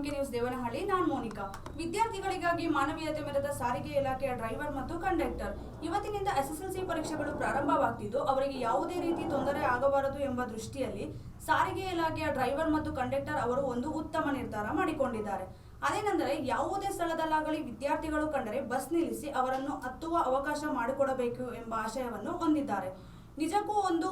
MMK news Devanahalli. ನಾನು ಮೋನಿಕಾ. ವಿದ್ಯಾರ್ಥಿಗಳಿಗಾಗಿ ಮಾನವೀಯತೆ ಮೆರೆದ ಸಾರಿಗೆ ಇಲಾಖೆಯ ಡ್ರೈವರ್ ಮತ್ತು ಕಂಡಕ್ಟರ್ ಇವತ್ತಿನಿಂದ ಎಸ್ಎಸ್ಎಲ್ಸಿ ಪರೀಕ್ಷೆಗಳು ಪ್ರಾರಂಭವಾಗುತ್ತಿದ್ದು ಅವರಿಗೆ ಯಾವುದೇ ರೀತಿ ತೊಂದರೆ ಆಗಬಾರದು ಎಂಬ ದೃಷ್ಟಿಯಲ್ಲಿ ಸಾರಿಗೆ ಇಲಾಖೆಯ ಡ್ರೈವರ್ ಮತ್ತು ಕಂಡಕ್ಟರ್ ಅವರು ಒಂದು ಉತ್ತಮ ನಿರ್ಧಾರ ಮಾಡಿಕೊಂಡಿದ್ದಾರೆ. ಅದೇನೆಂದರೆ ಯಾವುದೇ ಸ್ಥಳದಲ್ಲಾಗಲಿ ವಿದ್ಯಾರ್ಥಿಗಳು ಕಂಡರೆ ಬಸ್ ನಿಲ್ಲಿಸಿ ಅವರನ್ನು ಹತ್ತುವ ಅವಕಾಶ ಮಾಡಿಕೊಡಬೇಕು ಎಂಬ ಆಶಯವನ್ನು ಹೊಂದಿದ್ದಾರೆ. ನಿಜಕ್ಕೂ ಒಂದು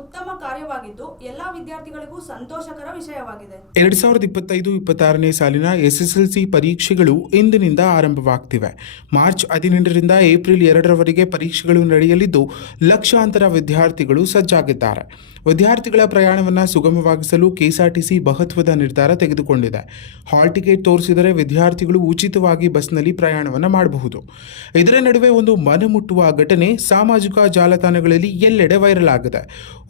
ಉತ್ತಮ ಕಾರ್ಯವಾಗಿದ್ದು ಎಲ್ಲಾ ವಿದ್ಯಾರ್ಥಿಗಳಿಗೂ ಸಂತೋಷಕರ ವಿಷಯವಾಗಿದೆ. 2025-26ನೇ ಸಾಲಿನ ಎಸ್ಎಸ್ಎಲ್ಸಿ ಪರೀಕ್ಷೆಗಳು ಇಂದಿನಿಂದ ಆರಂಭವಾಗ್ತಿವೆ. ಮಾರ್ಚ್ 18ರಿಂದ ಏಪ್ರಿಲ್ 2ರವರೆಗೆ ಪರೀಕ್ಷೆಗಳು ನಡೆಯಲಿದ್ದು ಲಕ್ಷಾಂತರ ವಿದ್ಯಾರ್ಥಿಗಳು ಸಜ್ಜಾಗಿದ್ದಾರೆ. ವಿದ್ಯಾರ್ಥಿಗಳ ಪ್ರಯಾಣವನ್ನು ಸುಗಮವಾಗಿಸಲು ಕೆಎಸ್ಆರ್ಟಿಸಿ ಮಹತ್ವದ ನಿರ್ಧಾರ ತೆಗೆದುಕೊಂಡಿದೆ. ಹಾಲ್ ಟಿಕೆಟ್ ತೋರಿಸಿದರೆ ವಿದ್ಯಾರ್ಥಿಗಳು ಉಚಿತವಾಗಿ ಬಸ್ನಲ್ಲಿ ಪ್ರಯಾಣವನ್ನು ಮಾಡಬಹುದು. ಇದರ ನಡುವೆ ಒಂದು ಮನಮುಟ್ಟುವ ಘಟನೆ ಸಾಮಾಜಿಕ ಜಾಲತಾಣಗಳಲ್ಲಿ ಎಲ್ಲೆಡೆ ವೈರಲ್ ಆಗಿದೆ.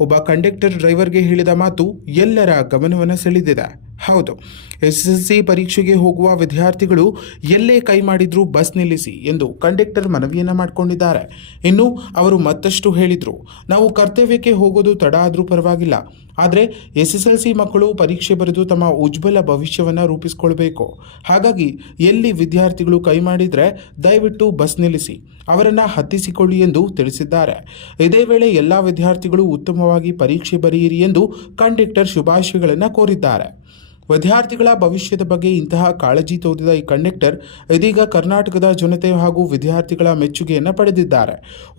ಒಬ್ಬ ಕಂಡಕ್ಟರ್ ಡ್ರೈವರ್ಗೆ ಹೇಳಿದ ಮಾತು ಎಲ್ಲರ ಗಮನವನ್ನು ಸೆಳೆದಿದೆ. ಹೌದು, ಎಸ್ಎಸ್ಎಲ್ಸಿ ಪರೀಕ್ಷೆಗೆ ಹೋಗುವ ವಿದ್ಯಾರ್ಥಿಗಳು ಎಲ್ಲೇ ಕೈ ಮಾಡಿದ್ರೂ ಬಸ್ ನಿಲ್ಲಿಸಿ ಎಂದು ಕಂಡಕ್ಟರ್ ಮನವಿಯನ್ನು ಮಾಡಿಕೊಂಡಿದ್ದಾರೆ. ಇನ್ನು ಅವರು ಮತ್ತಷ್ಟು ಹೇಳಿದರು, ನಾವು ಕರ್ತವ್ಯಕ್ಕೆ ಹೋಗೋದು ತಡ ಆದರೂ ಪರವಾಗಿಲ್ಲ, ಆದರೆ ಎಸ್ಎಸ್ಎಲ್ಸಿ ಮಕ್ಕಳು ಪರೀಕ್ಷೆ ಬರೆದು ತಮ್ಮ ಉಜ್ವಲ ಭವಿಷ್ಯವನ್ನು ರೂಪಿಸಿಕೊಳ್ಬೇಕು. ಹಾಗಾಗಿ ಎಲ್ಲಿ ವಿದ್ಯಾರ್ಥಿಗಳು ಕೈ ಮಾಡಿದರೆ ದಯವಿಟ್ಟು ಬಸ್ ನಿಲ್ಲಿಸಿ, ಅವರನ್ನು ಹತ್ತಿಸಿಕೊಳ್ಳಿ ಎಂದು ತಿಳಿಸಿದ್ದಾರೆ. ಇದೇ ವೇಳೆ ಎಲ್ಲ ವಿದ್ಯಾರ್ಥಿಗಳು ಉತ್ತಮವಾಗಿ ಪರೀಕ್ಷೆ ಬರೆಯಿರಿ ಎಂದು ಕಂಡಕ್ಟರ್ ಶುಭಾಶಯಗಳನ್ನು ಕೋರಿದ್ದಾರೆ. ವಿದ್ಯಾರ್ಥಿಗಳ ಭವಿಷ್ಯದ ಬಗ್ಗೆ ಇಂತಹ ಕಾಳಜಿ ತೋರಿದ ಈ ಕಂಡಕ್ಟರ್ ಇದೀಗ ಕರ್ನಾಟಕದ ಜನತೆ ಹಾಗೂ ವಿದ್ಯಾರ್ಥಿಗಳ ಮೆಚ್ಚುಗೆಯನ್ನು ಪಡೆದಿದ್ದಾರೆ.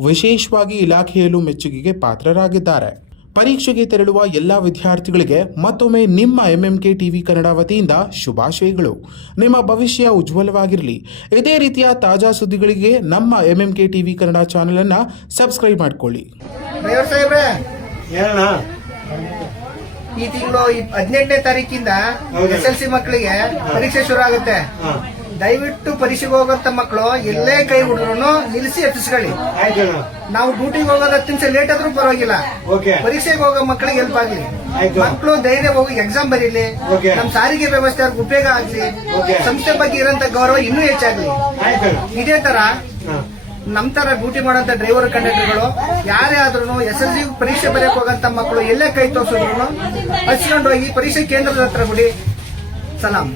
ವಿಶೇಷವಾಗಿ ಇಲಾಖೆಯಲ್ಲೂ ಮೆಚ್ಚುಗೆಗೆ ಪಾತ್ರರಾಗಿದ್ದಾರೆ. ಪರೀಕ್ಷೆಗೆ ತೆರಳುವ ಎಲ್ಲ ವಿದ್ಯಾರ್ಥಿಗಳಿಗೆ ಮತ್ತೊಮ್ಮೆ ನಿಮ್ಮ ಎಂಎಂಕೆ ಟಿವಿ ಕನ್ನಡ ವತಿಯಿಂದ ಶುಭಾಶಯಗಳು. ನಿಮ್ಮ ಭವಿಷ್ಯ ಉಜ್ವಲವಾಗಿರಲಿ. ಇದೇ ರೀತಿಯ ತಾಜಾ ಸುದ್ದಿಗಳಿಗೆ ನಮ್ಮ ಎಂಎಂಕೆ ಟಿವಿ ಕನ್ನಡ ಚಾನೆಲ್ ಅನ್ನು ಸಬ್ಸ್ಕ್ರೈಬ್ ಮಾಡಿಕೊಳ್ಳಿ. ಈ ತಿಂಗಳು 18ನೇ ತಾರೀಕಿಂದ ಎಸ್ಎಲ್ಸಿ ಮಕ್ಕಳಿಗೆ ಪರೀಕ್ಷೆ ಶುರು ಆಗುತ್ತೆ. ದಯವಿಟ್ಟು ಪರೀಕ್ಷೆಗೆ ಹೋಗೋಂತ ಮಕ್ಕಳು ಎಲ್ಲೇ ಕೈ ಹುಡುಗರು ನಿಲ್ಲಿಸಿ ಎತ್ತಿಸ್ಕೊಳ್ಳಿ. ನಾವು ಡ್ಯೂಟಿಗೆ ಹೋಗೋದು 10 ನಿಮಿಷ ಲೇಟ್ ಆದ್ರೂ ಪರವಾಗಿಲ್ಲ, ಪರೀಕ್ಷೆಗೆ ಹೋಗೋ ಮಕ್ಕಳಿಗೆ ಹೆಲ್ಪ್ ಆಗಲಿ. ಮಕ್ಕಳು ಧೈರ್ಯ ಹೋಗಿ ಎಕ್ಸಾಮ್ ಬರೀಲಿ. ನಮ್ಮ ಸಾರಿಗೆ ವ್ಯವಸ್ಥೆ ಅವ್ರಿಗೆ ಉಪಯೋಗ ಆಗ್ಲಿ. ಸಂಸ್ಥೆ ಬಗ್ಗೆ ಇರೋಂತ ಗೌರವ ಇನ್ನೂ ಹೆಚ್ಚಾಗ್ಲಿ. ಇದೇ ತರ ನಮ್ ತರ ಡ್ಯೂಟಿ ಮಾಡೋಂತ ಡ್ರೈವರ್ ಕಂಡಕ್ಟರ್ಗಳು ಯಾರೇ ಆದ್ರೂ ಎಸ್ಎಲ್ಸಿ ಪರೀಕ್ಷೆ ಬರೆಯಕ್ ಹೋಗಂತ ಮಕ್ಕಳು ಎಲ್ಲೇ ಕೈ ತೋರಿಸಿದ್ರು ಹಚ್ಕೊಂಡು ಹೋಗಿ ಪರೀಕ್ಷೆ ಕೇಂದ್ರದ ಹತ್ರ ಬಿಡಿ. ಸಲಾಂ.